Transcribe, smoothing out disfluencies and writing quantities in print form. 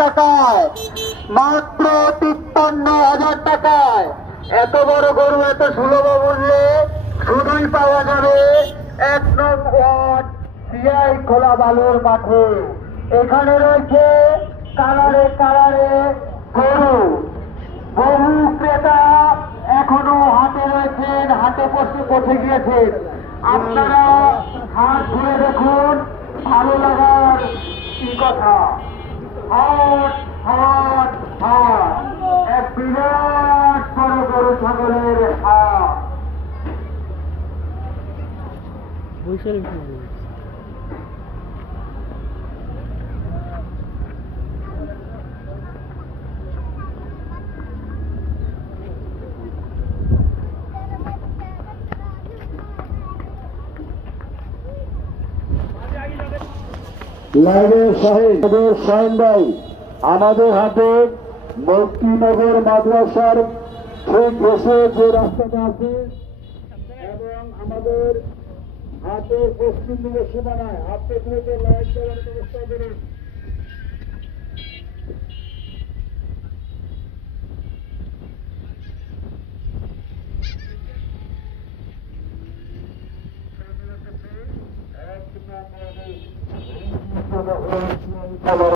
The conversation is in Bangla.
টাকায়, মাত্র 53,000 টাকায় এত বড় গরু এত সুলভ মূল্যে শুধুই পাওয়া যাবে 1 নং ওয়ার্ড সিআই খোলা বালুর মাঠে। এখানে রয়েছে কালারে কালারে গরু। বহু ক্রেতা এখনো হাটে রয়েছেন, হাটে পৌঁছে গিয়েছেন। আপনারা হাট ঘুরে দেখুন, ভালো লাগার কি কথা। হাট হাট হাট, এক বিরাট বড় গরু ছাগলের হাট। লাইনের শাহিন ভাই, আমাদের হাতে মুক্তিনগর মাদ্রাসার ঠিক বসে যে রাস্তাটা আছে এবং আমাদের হাতের পশ্চিম দিকের সীমানায় হাতে থেকে লাইট দেওয়ার ব্যবস্থা করুন। এক নম্বরে